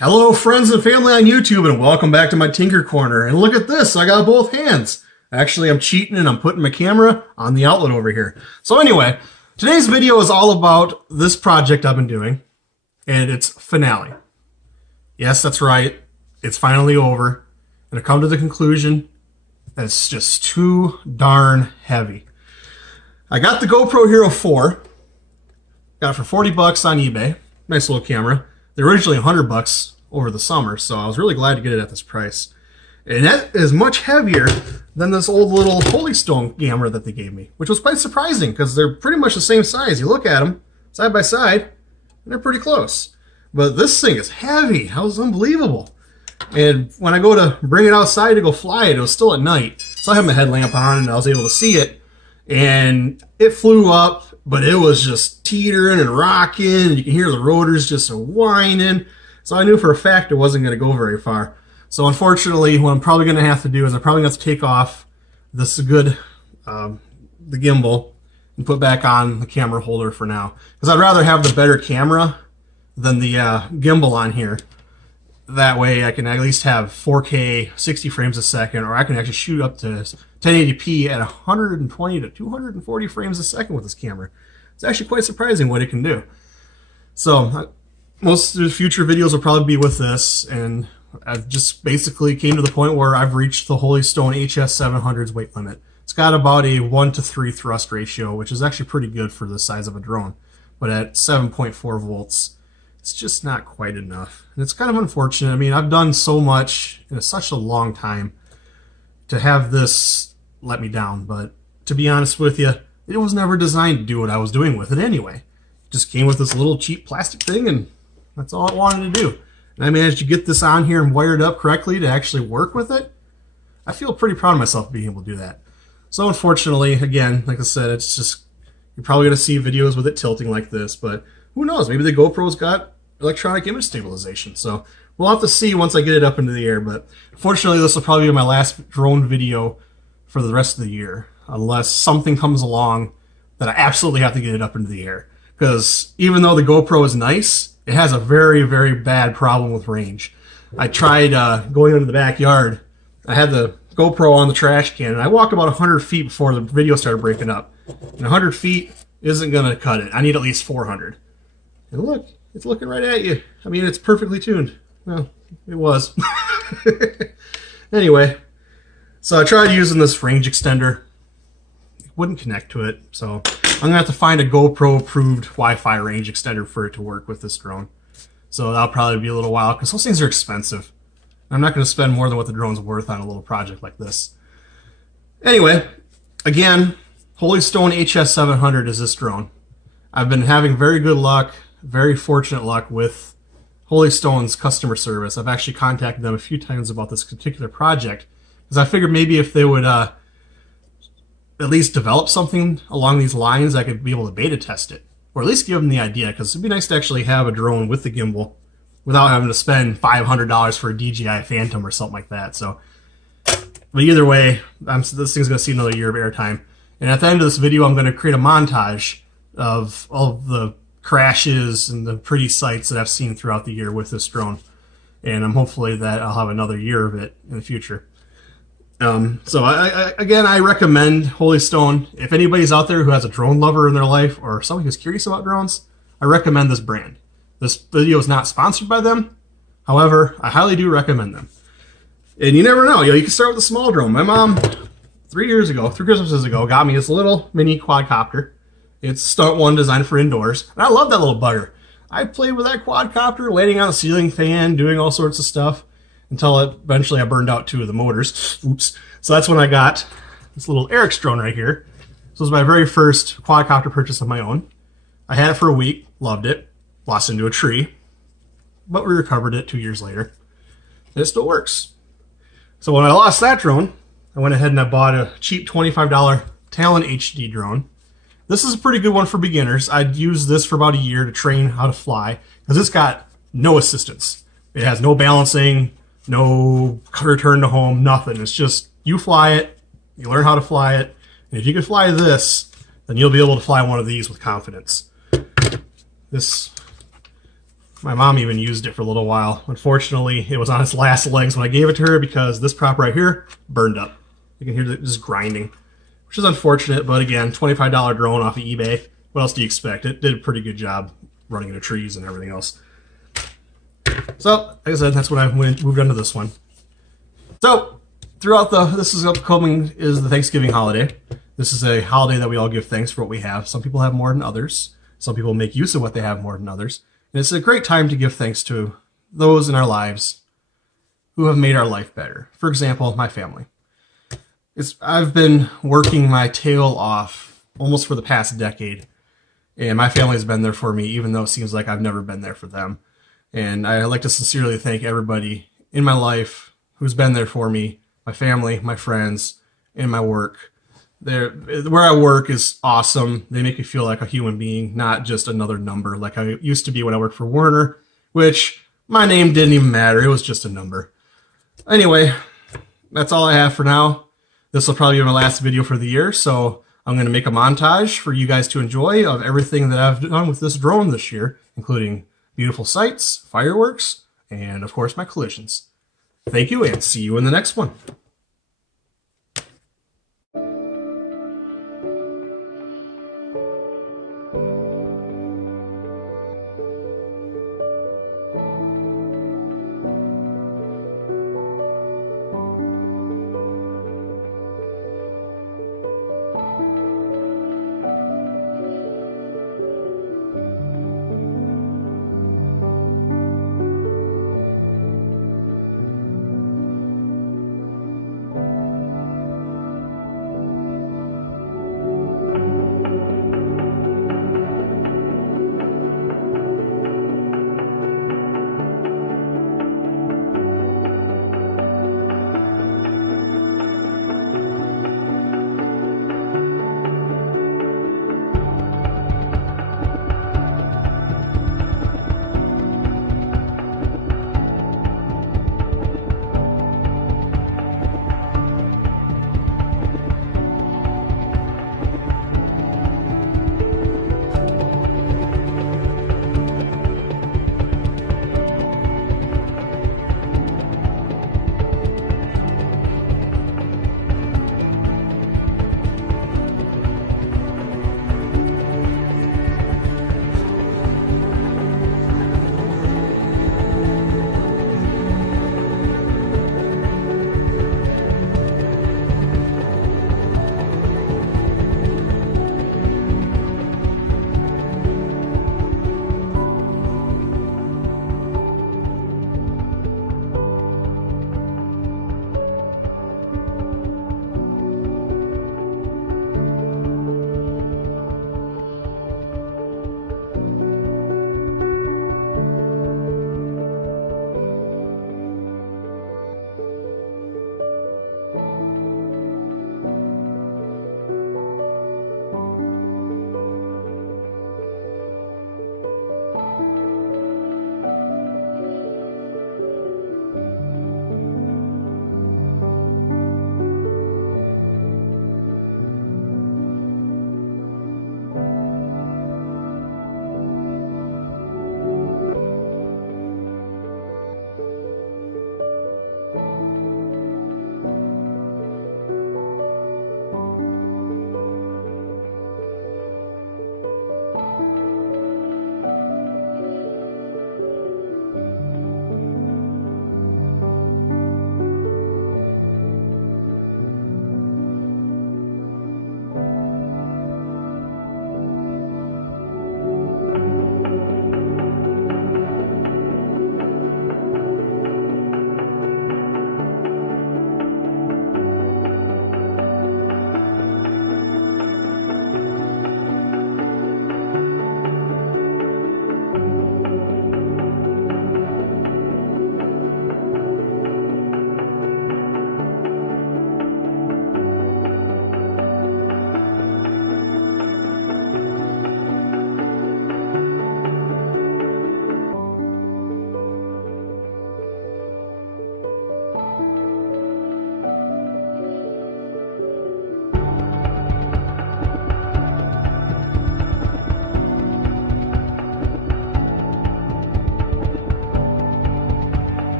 Hello friends and family on YouTube, and welcome back to my Tinker Corner. And look at this, I got both hands. Actually, I'm cheating and I'm putting my camera on the outlet over here. So anyway, today's video is all about this project I've been doing, and its finale. Yes, that's right, it's finally over, and I've come to the conclusion that it's just too darn heavy. I got the GoPro Hero 4, got it for 40 bucks on eBay, nice little camera. They're originally 100 bucks over the summer, so I was really glad to get it at this price. And that is much heavier than this old little Holy Stone camera that they gave me, which was quite surprising because they're pretty much the same size. You look at them side by side, and they're pretty close. But this thing is heavy. That was unbelievable. And when I go to bring it outside to go fly it, it was still at night. So I had my headlamp on and I was able to see it. And it flew up, but it was just teetering and rocking, and you can hear the rotors just whining. So I knew for a fact it wasn't going to go very far. So unfortunately, what I'm probably going to have to do is I'm probably going to have to take off this the gimbal and put back on the camera holder for now. Because I'd rather have the better camera than the gimbal on here. That way I can at least have 4K 60 frames a second, or I can actually shoot up to 1080p at 120 to 240 frames a second with this camera. It's actually quite surprising what it can do. So most of the future videos will probably be with this, and I've just basically came to the point where I've reached the Holy Stone HS700's weight limit. It's got about a 1:3 thrust ratio, which is actually pretty good for the size of a drone. But at 7.4 volts, it's just not quite enough. And it's kind of unfortunate. I mean, I've done so much in such a long time to have this let me down. But to be honest with you, it was never designed to do what I was doing with it anyway. It just came with this little cheap plastic thing, and that's all it wanted to do. And I managed to get this on here and wired up correctly to actually work with it. I feel pretty proud of myself being able to do that. So unfortunately, again, like I said, it's just, you're probably going to see videos with it tilting like this, but who knows? Maybe the GoPro's got electronic image stabilization. So we'll have to see once I get it up into the air. But fortunately, this will probably be my last drone video for the rest of the year, unless something comes along that I absolutely have to get it up into the air. Because even though the GoPro is nice, it has a very, very bad problem with range. I tried going into the backyard. I had the GoPro on the trash can, and I walked about 100 feet before the video started breaking up. And 100 feet isn't going to cut it. I need at least 400. And look, it's looking right at you. I mean, it's perfectly tuned. Well, it was. Anyway, so I tried using this range extender. It wouldn't connect to it, so I'm going to have to find a GoPro-approved Wi-Fi range extender for it to work with this drone. So that'll probably be a little while, because those things are expensive. I'm not going to spend more than what the drone's worth on a little project like this. Anyway, again, Holy Stone HS700 is this drone. I've been having very good luck, very fortunate luck with Holy Stone's customer service. I've actually contacted them a few times about this particular project, because I figured maybe if they would at least develop something along these lines, I could be able to beta test it, or at least give them the idea, because it'd be nice to actually have a drone with the gimbal without having to spend $500 for a DJI Phantom or something like that. So, but either way, this thing's going to see another year of airtime. And at the end of this video, I'm going to create a montage of all of the crashes and the pretty sights that I've seen throughout the year with this drone. And I'm hopefully that I'll have another year of it in the future. So again, I recommend Holy Stone. If anybody's out there who has a drone lover in their life, or someone who's curious about drones, I recommend this brand. This video is not sponsored by them. However, I highly do recommend them. And you never know, you can start with a small drone. My mom, 3 Christmases ago, got me this little mini quadcopter. It's Stunt One designed for indoors. And I love that little bugger. I played with that quadcopter, landing on a ceiling fan, doing all sorts of stuff, until eventually I burned out 2 of the motors. Oops. So that's when I got this little Eric's drone right here. This was my very first quadcopter purchase of my own. I had it for a week, loved it, lost it into a tree, but we recovered it 2 years later. And it still works. So when I lost that drone, I went ahead and I bought a cheap $25 Talon HD drone. This is a pretty good one for beginners. I'd use this for about a year to train how to fly, because it's got no assistance. It has no balancing, no return to home, nothing. It's just, you fly it, you learn how to fly it, and if you can fly this, then you'll be able to fly one of these with confidence. This My mom even used it for a little while. Unfortunately, it was on its last legs when I gave it to her because this prop right here burned up. You can hear it just grinding, which is unfortunate, but again, $25 drone off of eBay. What else do you expect? It did a pretty good job running into trees and everything else. So, like I said, that's when I moved on to this one. So, throughout this is upcoming is the Thanksgiving holiday. This is a holiday that we all give thanks for what we have. Some people have more than others. Some people make use of what they have more than others. And it's a great time to give thanks to those in our lives who have made our life better. For example, my family. I've been working my tail off almost for the past decade. And my family has been there for me, even though it seems like I've never been there for them. And I'd like to sincerely thank everybody in my life who's been there for me, my family, my friends, and my work. Where I work is awesome. They make me feel like a human being, not just another number like I used to be when I worked for Werner, which my name didn't even matter. It was just a number. Anyway, that's all I have for now. This will probably be my last video for the year, so I'm going to make a montage for you guys to enjoy of everything that I've done with this drone this year, including beautiful sights, fireworks, and of course my collisions. Thank you, and see you in the next one.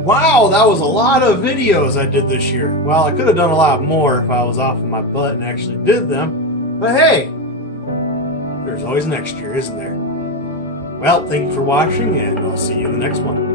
Wow, that was a lot of videos I did this year. Well, I could have done a lot more if I was off of my butt and actually did them. But hey, there's always next year, isn't there? Well, thank you for watching, and I'll see you in the next one.